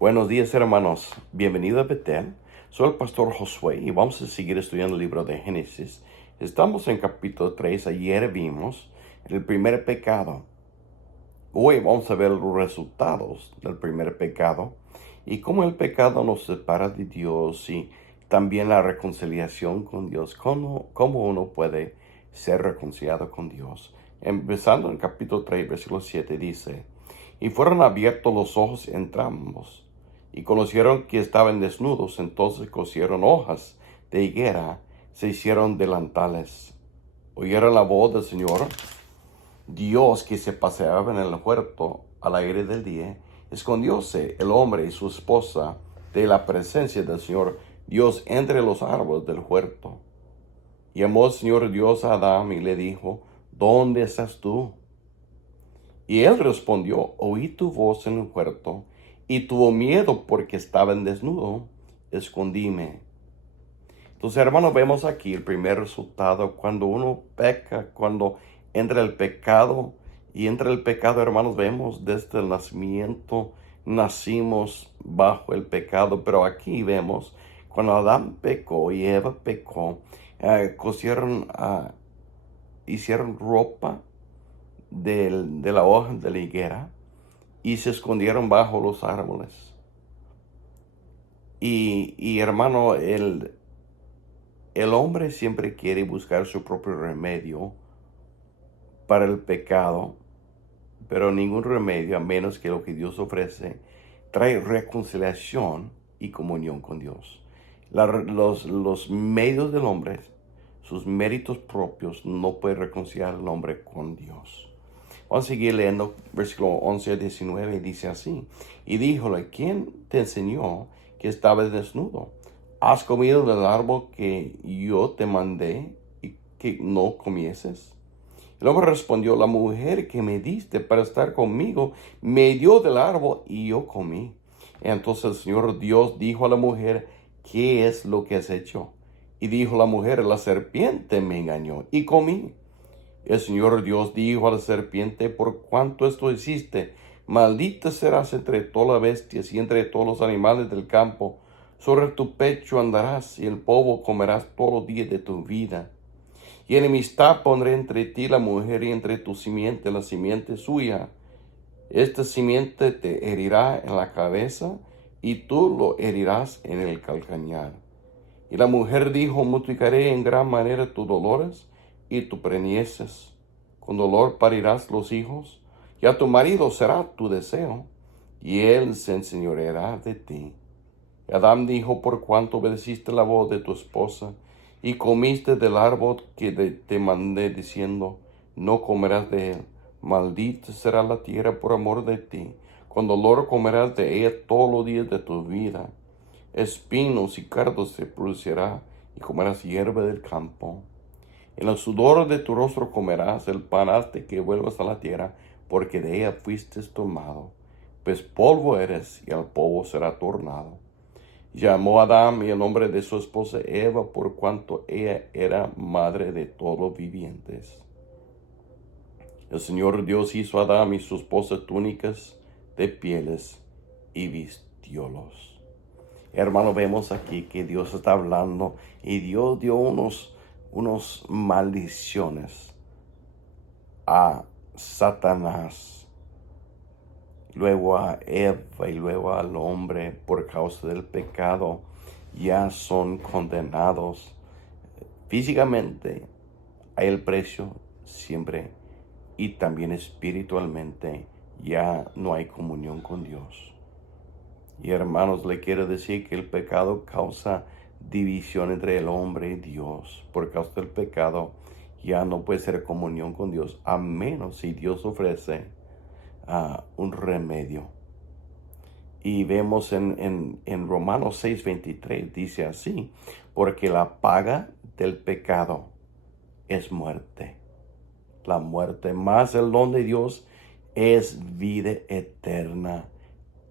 Buenos días, hermanos. Bienvenido a Betel. Soy el pastor Josué y vamos a seguir estudiando el libro de Génesis. Estamos en capítulo 3. Ayer vimos el primer pecado. Hoy vamos a ver los resultados del primer pecado y cómo el pecado nos separa de Dios y también la reconciliación con Dios. Cómo uno puede ser reconciliado con Dios. Empezando en capítulo 3, versículo 7 dice: Y fueron abiertos los ojos entre ambos, y conocieron que estaban desnudos. Entonces cosieron hojas de higuera, se hicieron delantales. Oyeron la voz del Señor Dios, que se paseaba en el huerto al aire del día. Escondióse el hombre y su esposa de la presencia del Señor Dios entre los árboles del huerto. Y llamó el Señor Dios a Adán y le dijo: ¿Dónde estás tú? Y él respondió: Oí tu voz en el huerto, y tuvo miedo porque estaba desnudo, escondíme. Entonces, hermanos, vemos aquí el primer resultado cuando uno peca, cuando entra el pecado. Y entra el pecado, hermanos, vemos desde el nacimiento, nacimos bajo el pecado. Pero aquí vemos, cuando Adán pecó y Eva pecó, hicieron ropa de la hoja de la higuera y se escondieron bajo los árboles. Y hermano, el hombre siempre quiere buscar su propio remedio para el pecado, pero ningún remedio, a menos que lo que Dios ofrece, trae reconciliación y comunión con Dios. Los medios del hombre, sus méritos propios, no pueden reconciliar al hombre con Dios. Vamos a seguir leyendo versículo 11 a 19, y dice así: Y díjole: ¿Quién te enseñó que estabas desnudo? ¿Has comido del árbol que yo te mandé y que no comieses? El hombre respondió: La mujer que me diste para estar conmigo me dio del árbol y yo comí. Entonces el Señor Dios dijo a la mujer: ¿Qué es lo que has hecho? Y dijo la mujer: La serpiente me engañó y comí. El Señor Dios dijo a la serpiente: Por cuanto esto hiciste, maldita serás entre todas las bestias y entre todos los animales del campo. Sobre tu pecho andarás y el polvo comerás todos los días de tu vida. Y enemistad pondré entre ti la mujer y entre tu simiente la simiente suya. Esta simiente te herirá en la cabeza y tú lo herirás en el calcañar. Y la mujer dijo: Multiplicaré en gran manera tus dolores y tus preñeces. Con dolor parirás los hijos, y a tu marido será tu deseo, y él se enseñoreará de ti. Y Adán dijo: Por cuanto obedeciste la voz de tu esposa, y comiste del árbol que te mandé, diciendo: No comerás de él, maldita será la tierra por amor de ti. Con dolor comerás de ella todos los días de tu vida. Espinos y cardos se producirá, y comerás hierba del campo. En el sudor de tu rostro comerás el pan hasta que vuelvas a la tierra, porque de ella fuiste tomado. Pues polvo eres, y al polvo será tornado. Llamó a Adán y el nombre de su esposa Eva, por cuanto ella era madre de todos los vivientes. El Señor Dios hizo a Adán y su esposa túnicas de pieles y vistiólos. Hermano, vemos aquí que Dios está hablando y Dios dio unos maldiciones a Satanás, luego a Eva y luego al hombre por causa del pecado. Ya son condenados físicamente, hay el precio siempre, y también espiritualmente ya no hay comunión con Dios. Y hermanos, le quiero decir que el pecado causa división entre el hombre y Dios. Por causa del pecado ya no puede ser comunión con Dios, a menos si Dios ofrece un remedio. Y vemos en Romanos 6:23, dice así: Porque la paga del pecado es muerte. La muerte, más el don de Dios es vida eterna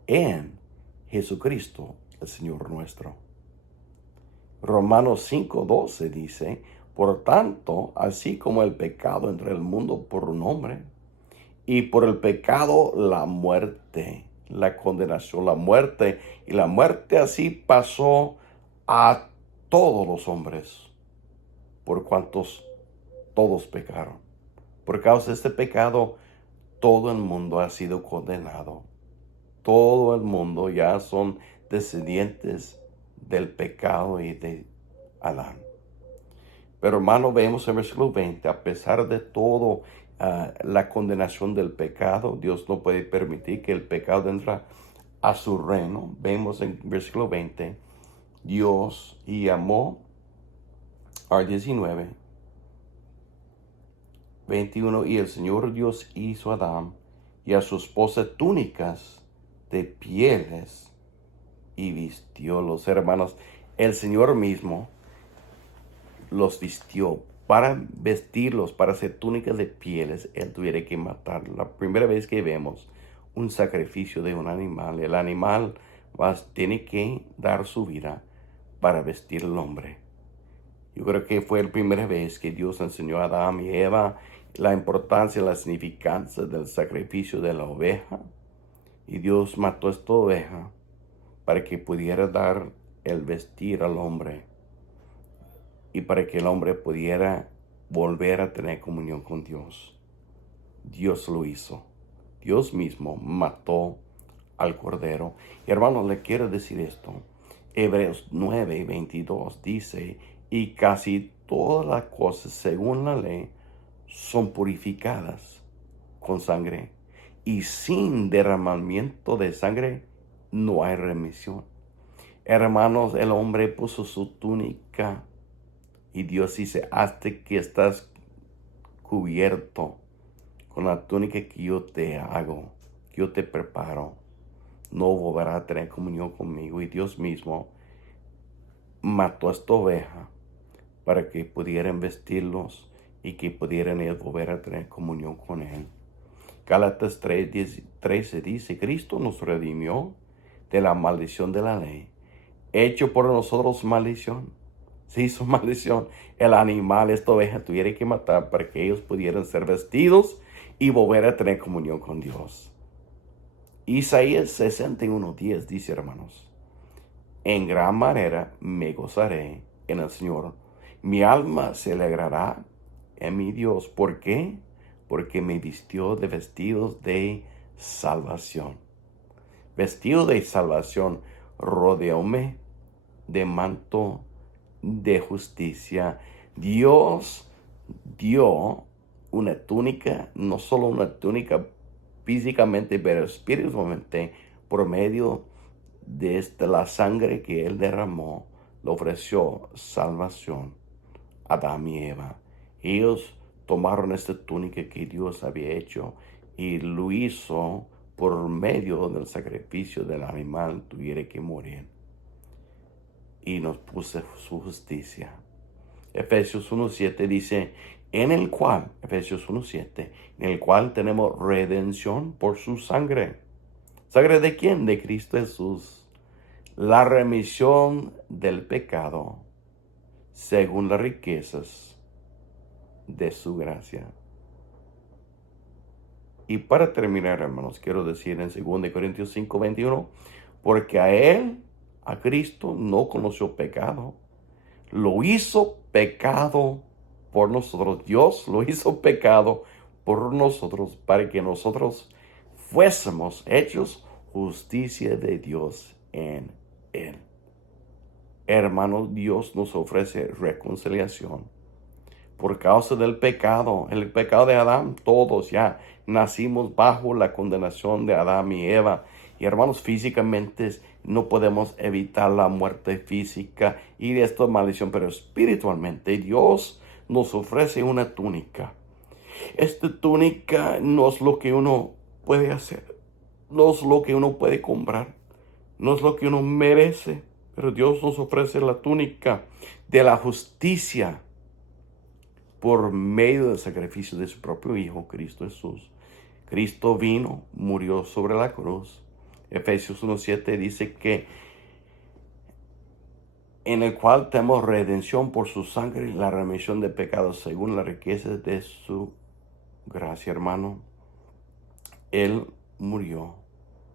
en Jesucristo, el Señor nuestro. Romanos 5:12 dice: Por tanto, así como el pecado entró en el mundo por un hombre, y por el pecado la muerte, la condenación, la muerte. Y la muerte así pasó a todos los hombres, por cuantos todos pecaron. Por causa de este pecado, todo el mundo ha sido condenado. Todo el mundo ya son descendientes del pecado y de Adán. Pero hermano, vemos en versículo 20, a pesar de todo la condenación del pecado, Dios no puede permitir que el pecado entre a su reino. Vemos en versículo 20, Dios llamó al 19, 21, y el Señor Dios hizo a Adán y a su esposa túnicas de pieles y vistió los hermanos. El Señor mismo los vistió para vestirlos, para hacer túnicas de pieles. Él tuviera que matar. La primera vez que vemos un sacrificio de un animal, el animal tiene que dar su vida para vestir al hombre. Yo creo que fue la primera vez que Dios enseñó a Adán y Eva la importancia, la significancia del sacrificio de la oveja. Y Dios mató esta oveja para que pudiera dar el vestir al hombre y para que el hombre pudiera volver a tener comunión con Dios. Dios lo hizo. Dios mismo mató al cordero. Y hermanos, le quiero decir esto. Hebreos 9:22 dice, y casi todas las cosas según la ley son purificadas con sangre, y sin derramamiento de sangre no hay remisión. Hermanos, el hombre puso su túnica y Dios dice, hasta que estás cubierto con la túnica que yo te hago, que yo te preparo, no volverá a tener comunión conmigo. Y Dios mismo mató a esta oveja para que pudieran vestirlos y que pudieran ellos volver a tener comunión con Él. Gálatas 3:13 dice, Cristo nos redimió de la maldición de la ley, hecho por nosotros maldición. Se hizo maldición. El animal, esta oveja, tuviera que matar para que ellos pudieran ser vestidos y volver a tener comunión con Dios. Isaías 61:10 dice, hermanos, en gran manera me gozaré en el Señor. Mi alma se alegrará en mi Dios. ¿Por qué? Porque me vistió de vestidos de salvación. Vestido de salvación, rodeóme de manto de justicia. Dios dio una túnica, no solo una túnica físicamente, pero espiritualmente, por medio de la sangre que Él derramó, le ofreció salvación a Adán y Eva. Ellos tomaron esta túnica que Dios había hecho y lo hizo por medio del sacrificio del animal, tuviera que morir. Y nos puso su justicia. Efesios 1:7 dice, Efesios 1:7, en el cual tenemos redención por su sangre. ¿Sangre de quién? De Cristo Jesús. La remisión del pecado según las riquezas de su gracia. Y para terminar, hermanos, quiero decir en 2 Corintios 5:21, porque a Cristo no conoció pecado, lo hizo pecado por nosotros. Dios lo hizo pecado por nosotros para que nosotros fuésemos hechos justicia de Dios en Él. Hermanos, Dios nos ofrece reconciliación. Por causa del pecado, el pecado de Adán, todos ya nacimos bajo la condenación de Adán y Eva. Y hermanos, físicamente no podemos evitar la muerte física y de esta maldición, pero espiritualmente Dios nos ofrece una túnica. Esta túnica no es lo que uno puede hacer, no es lo que uno puede comprar, no es lo que uno merece, pero Dios nos ofrece la túnica de la justicia por medio del sacrificio de su propio Hijo, Cristo Jesús. Cristo vino, murió sobre la cruz. Efesios 1:7 dice que en el cual tenemos redención por su sangre y la remisión de pecados según la riqueza de su gracia, hermano. Él murió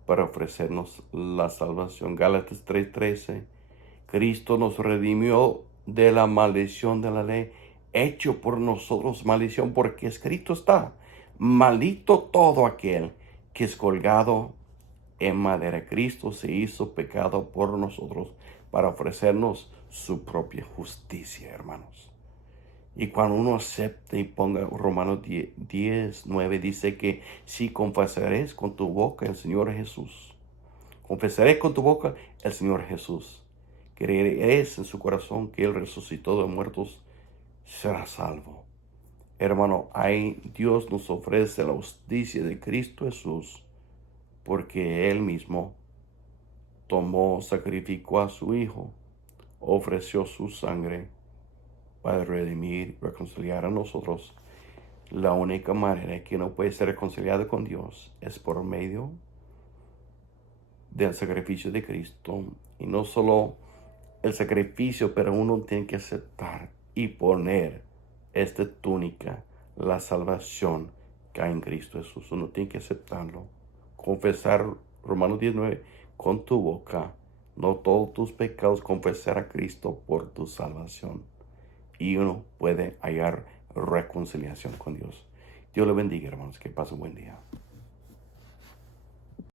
para ofrecernos la salvación. Gálatas 3:13. Cristo nos redimió de la maldición de la ley, hecho por nosotros maldición, porque escrito está, maldito todo aquel que es colgado en madera. Cristo se hizo pecado por nosotros para ofrecernos su propia justicia, hermanos. Y cuando uno acepta y ponga Romanos 10:9, dice que si confesares con tu boca el Señor Jesús, confesaré con tu boca el Señor Jesús, creerás en su corazón que Él resucitó de muertos, será salvo. Hermano, ahí Dios nos ofrece la justicia de Cristo Jesús, porque Él mismo tomó, sacrificó a su Hijo, ofreció su sangre para redimir, reconciliar a nosotros. La única manera que uno puede ser reconciliado con Dios es por medio del sacrificio de Cristo. Y no solo el sacrificio, pero uno tiene que aceptar y poner esta túnica, la salvación que hay en Cristo Jesús. Uno tiene que aceptarlo. Confesar, Romanos 19, con tu boca, no todos tus pecados, confesar a Cristo por tu salvación. Y uno puede hallar reconciliación con Dios. Dios le bendiga, hermanos. Que pase un buen día.